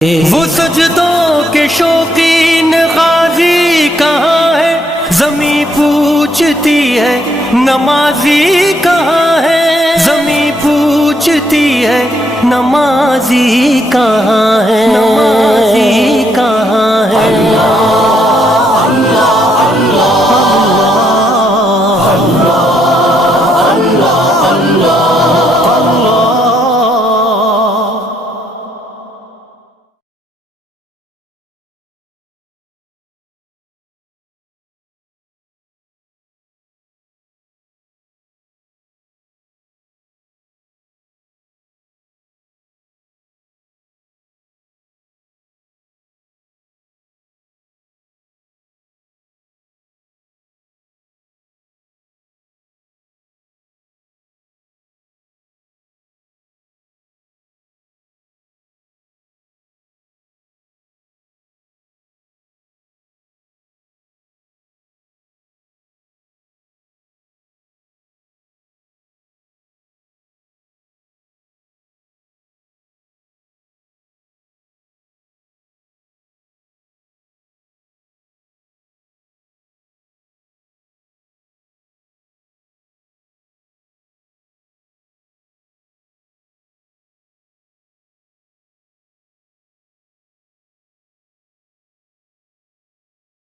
वो सजदों के शौकीन गाजी कहाँ है, ज़मीं पूछती है नमाजी कहाँ है, ज़मीं पूछती है नमाजी कहाँ है।